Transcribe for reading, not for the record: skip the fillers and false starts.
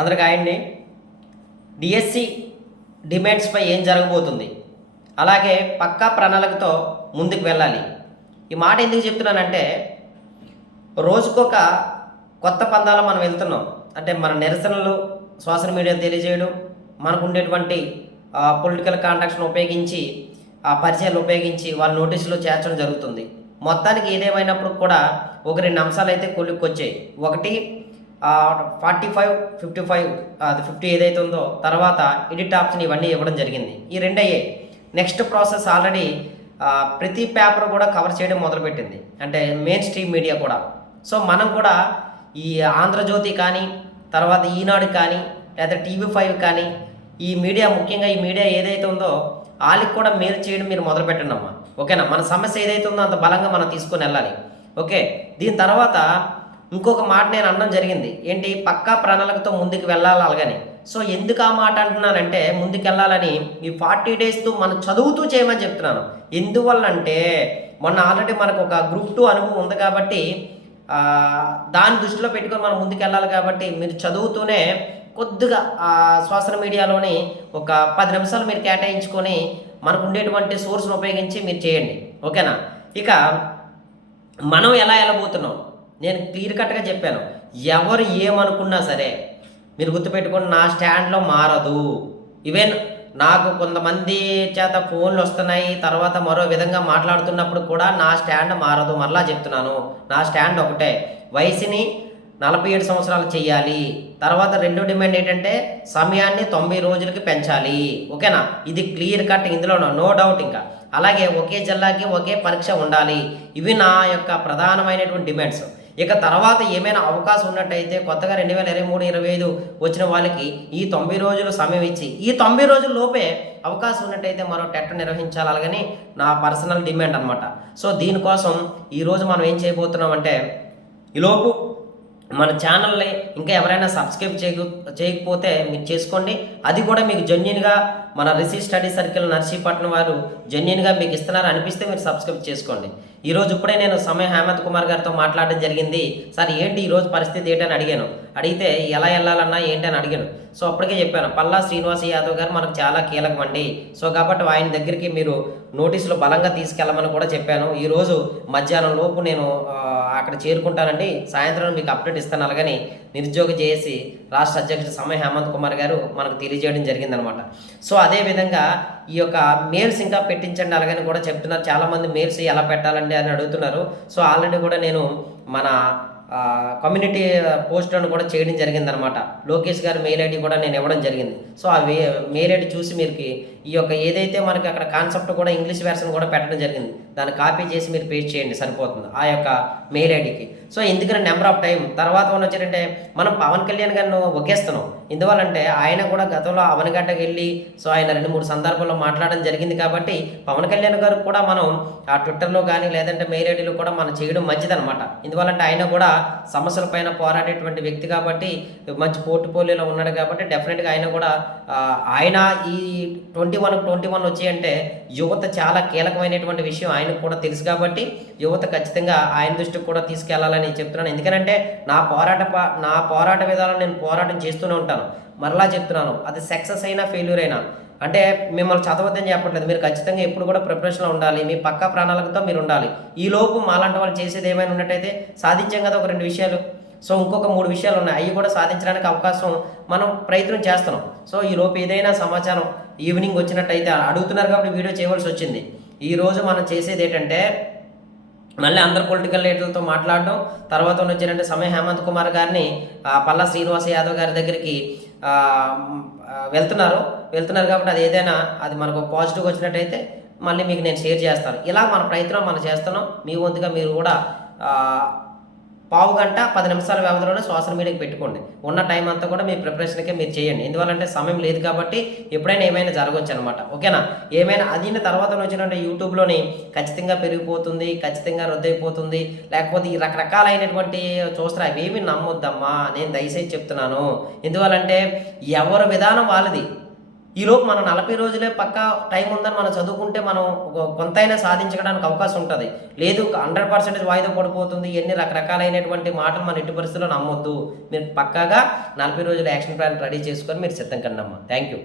అందరికి ఆయన్ని డిఎస్సి డిమాండ్స్పై ఏం జరగబోతుంది, అలాగే పక్కా ప్రణాళికతో ముందుకు వెళ్ళాలి. ఈ మాట ఎందుకు చెప్తున్నానంటే రోజుకొక కొత్త పందాలో మనం వెళ్తున్నాం. అంటే మన నిరసనలు సోషల్ మీడియా తెలియజేయడం, మనకు ఉండేటువంటి పొలిటికల్ కాంటాక్ట్స్ను ఉపయోగించి పరిచయాలు ఉపయోగించి వాళ్ళ నోటీసులో చేర్చడం జరుగుతుంది. మొత్తానికి ఏదేమైనప్పుడు కూడా ఒక రెండు అంశాలు అయితే కొలుక్కొచ్చాయి. ఒకటి 45, 55 అది 50 ఏదైతే ఉందో తర్వాత ఎడిట్ ఆప్షన్ ఇవన్నీ ఇవ్వడం జరిగింది. ఈ రెండయ్యే. నెక్స్ట్ ప్రాసెస్ ఆల్రెడీ ప్రతి పేపర్ కూడా కవర్ చేయడం మొదలుపెట్టింది, అంటే మెయిన్ స్ట్రీమ్ మీడియా కూడా. సో మనం కూడా ఈ ఆంధ్రజ్యోతి కానీ, తర్వాత ఈనాడు కానీ, లేదా TV5 కానీ, ఈ మీడియా ముఖ్యంగా ఈ మీడియా ఏదైతే ఉందో వాళ్ళకి కూడా మేలు చేయడం మీరు మొదలు పెట్టండి అమ్మా. ఓకేనా? మన సమస్య ఏదైతే ఉందో అంత బలంగా మనం తీసుకొని వెళ్ళాలి. ఓకే, దీని తర్వాత ఇంకొక మాట నేను అనడం జరిగింది, ఏంటి, పక్కా ప్రణాళికతో ముందుకు వెళ్ళాలి అలాగని. సో ఎందుకు ఆ మాట అంటున్నానంటే ముందుకు వెళ్ళాలని ఈ 40 డేస్తో మనం చదువుతూ చేయమని చెప్తున్నాను. ఎందువల్లంటే మొన్న ఆల్రెడీ మనకు ఒక గ్రూప్ 2 అనుభవం ఉంది కాబట్టి దాన్ని దృష్టిలో పెట్టుకొని మనం ముందుకు వెళ్ళాలి. కాబట్టి మీరు చదువుతూనే కొద్దిగా సోషల్ మీడియాలోని ఒక 10 నిమిషాలు మీరు కేటాయించుకొని మనకు ఉండేటువంటి సోర్స్ను ఉపయోగించి మీరు చేయండి. ఓకేనా? ఇక మనం ఎలా వెళ్ళబోతున్నాం నేను క్లియర్ కట్గా చెప్పాను. ఎవరు ఏమనుకున్నా సరే మీరు గుర్తుపెట్టుకోండి, నా స్టాండ్లో మారదు. ఈవెన్ నాకు కొంతమంది చేత ఫోన్లు వస్తున్నాయి, తర్వాత మరో విధంగా మాట్లాడుతున్నప్పుడు కూడా నా స్టాండ్ మారదు. మరలా చెప్తున్నాను, నా స్టాండ్ ఒకటే, వయసుని 47 సంవత్సరాలు చేయాలి. తర్వాత రెండో డిమాండ్ ఏంటంటే సమయాన్ని 90 రోజులకి పెంచాలి. ఓకేనా? ఇది క్లియర్ కట్, ఇందులో నో డౌట్. ఇంకా అలాగే ఒకే జిల్లాకి ఒకే పరీక్ష ఉండాలి. ఇవి నా యొక్క ప్రధానమైనటువంటి డిమాండ్స్. ఇక తర్వాత ఏమైనా అవకాశం ఉన్నట్టయితే కొత్తగా 2023, 25 వచ్చిన వాళ్ళకి ఈ 90 రోజులు సమయం ఇచ్చి ఈ 90 రోజుల లోపే అవకాశం ఉన్నట్టయితే మరో టెట్ నిర్వహించాలి. అలాగని నా పర్సనల్ డిమాండ్ అనమాట. సో దీనికోసం ఈరోజు మనం ఏం చేయబోతున్నాం అంటే, ఈలోపు మన ఛానల్ని ఇంకా ఎవరైనా సబ్స్క్రైబ్ చేయకపోతే మీరు చేసుకోండి. అది కూడా మీకు జెన్యున్గా మన రిషి స్టడీ సర్కిల్ నర్సీపట్నం వారు జెన్యున్గా మీకు ఇస్తున్నారు అనిపిస్తే మీరు సబ్స్క్రైబ్ చేసుకోండి. ఈరోజు ఇప్పుడే నేను సమయ హేమంత్ కుమార్ గారితో మాట్లాడడం జరిగింది. సార్ ఏంటి ఈరోజు పరిస్థితి ఏంటని అడిగాను. అడిగితే ఎలా వెళ్ళాలన్నా ఏంటని అడిగాను. సో అప్పటికే చెప్పాను, పల్లా శ్రీనివాస్ యాదవ్ గారు మనకు చాలా కీలకమండి. సో కాబట్టి ఆయన దగ్గరికి మీరు నోటీసులు బలంగా తీసుకెళ్ళమని కూడా చెప్పాను. ఈరోజు మధ్యాహ్నం లోపు నేను అక్కడ చేరుకుంటానండి, సాయంత్రం మీకు అప్డేట్ ఇస్తాను అలాగని నిరుద్యోగ చేసి రాష్ట్ర అధ్యక్షుడు సమయ హేమంత్ కుమార్ గారు మనకు తెలియజేయడం జరిగిందనమాట. సో అదేవిధంగా ఈ యొక్క మెయిల్స్ ఇంకా పెట్టించండి అలాగని కూడా చెప్తున్నారు. చాలామంది మెయిల్స్ ఎలా పెట్టాలండి అని అడుగుతున్నారు. సో ఆల్రెడీ కూడా నేను మన కమ్యూనిటీ పోస్టులను కూడా చేయడం జరిగిందనమాట. లోకేష్ గారి మెయిల్ ఐడి కూడా నేను ఇవ్వడం జరిగింది. సో ఆ మెయిల్ ఐడి చూసి మీరు ఈ యొక్క ఏదైతే మనకి అక్కడ కాన్సెప్ట్ కూడా ఇంగ్లీష్ వెర్షన్ కూడా పెట్టడం జరిగింది, దాన్ని కాపీ చేసి మీరు పేస్ట్ చేయండి సరిపోతుంది ఆ యొక్క మెయిల్ ఐడికి. సో ఎందుకంటే నెంబర్ ఆఫ్ టైం తర్వాత వచ్చారంటే మనం పవన్ కళ్యాణ్ గారిని ఒకేస్తున్నాం. ఎందువల్లంటే ఆయన కూడా గతంలో అవనగడ్డకి వెళ్ళి సో ఆయన 2-3 సందర్భాల్లో మాట్లాడడం జరిగింది. కాబట్టి పవన్ కళ్యాణ్ గారు కూడా మనం ఆ ట్విట్టర్లో కానీ లేదంటే మెయిల్ ఐడీలో కూడా మనం చేయడం మంచిదనమాట. ఎందువల్లంటే ఆయన కూడా సమస్యల పైన పోరాడేటువంటి వ్యక్తి కాబట్టి మంచి పోర్ట్ఫోలియోలో ఉన్నాడు. కాబట్టి డెఫినెట్గా ఆయన కూడా ఆయన ఈ 21 వచ్చాయంటే యువత చాలా కీలకమైనటువంటి విషయం ఆయనకు కూడా తెలుసు. కాబట్టి యువత ఖచ్చితంగా ఆయన దృష్టికి కూడా తీసుకెళ్లాలని చెప్తున్నాను. ఎందుకంటే నా పోరాట విధానం నేను పోరాటం చేస్తూనే ఉంటాను. మరలా చెప్తున్నాను, అది సక్సెస్ అయినా ఫెయిల్యూర్ అయినా అంటే మిమ్మల్ని చదవద్దని చెప్పట్లేదు. మీరు ఖచ్చితంగా ఎప్పుడు కూడా ప్రిపరేషన్లో ఉండాలి, మీ పక్కా ప్రణాళికతో మీరు ఉండాలి. ఈ లోపు మాలాంటి వాళ్ళు చేసేది ఏమైనా ఉన్నట్టయితే సాధించాం కదా ఒక 2 విషయాలు. సో ఇంకొక 3 విషయాలు ఉన్నాయి, అవి కూడా సాధించడానికి అవకాశం మనం ప్రయత్నం చేస్తున్నాం. సో ఈ లోపు ఏదైనా సమాచారం ఈవినింగ్ వచ్చినట్టయితే అడుగుతున్నారు కాబట్టి వీడియో చేయవలసి వచ్చింది. ఈరోజు మనం చేసేది ఏంటంటే మళ్ళీ అందరు పొలిటికల్ లీడర్లతో మాట్లాడడం, తర్వాత వచ్చారంటే సమయ హేమంత్ కుమార్ గారిని పల్లా శ్రీనివాస్ యాదవ్ గారి దగ్గరికి వెళ్తున్నారు కాబట్టి అది ఏదైనా అది మనకు పాజిటివ్ వచ్చినట్టయితే మళ్ళీ మీకు నేను షేర్ చేస్తాను. ఇలా మన ప్రయత్నం మనం చేస్తున్నాం. మీ వంతుగా మీరు కూడా పావు గంట 10 నిమిషాల వ్యవధిలోనే సోషల్ మీడియాకి పెట్టుకోండి. ఉన్న టైం అంతా కూడా మీ ప్రిపరేషన్కే మీరు చేయండి. ఎందువల్లంటే సమయం లేదు కాబట్టి ఎప్పుడైనా ఏమైనా జరగవచ్చు అనమాట. ఓకేనా? ఏమైనా అది తర్వాత వచ్చినట్టు యూట్యూబ్లోని ఖచ్చితంగా పెరిగిపోతుంది, ఖచ్చితంగా రద్దయిపోతుంది, లేకపోతే ఈ రకరకాలైనటువంటి చూస్తారు, అవేమి నమ్మొద్దమ్మా, నేను దయచేసి చెప్తున్నాను. ఎందువల్లంటే ఎవరి విధానం వాళ్ళది. ఈలోపు మనం 40 రోజులే పక్కా టైం ఉందని మనం చదువుకుంటే మనం కొంతైనా సాధించడానికి అవకాశం ఉంటుంది. లేదు 100% వాయిదా పడిపోతుంది. ఇయన్నీ రకరకాలైనటువంటి మాటలు మనం ఎట్టి పరిస్థితుల్లో నమ్మొద్దు. మీరు పక్కాగా 40 రోజుల యాక్షన్ ప్లాన్ రెడీ చేసుకొని మీరు సిద్ధం కండమ్మా. Thank you.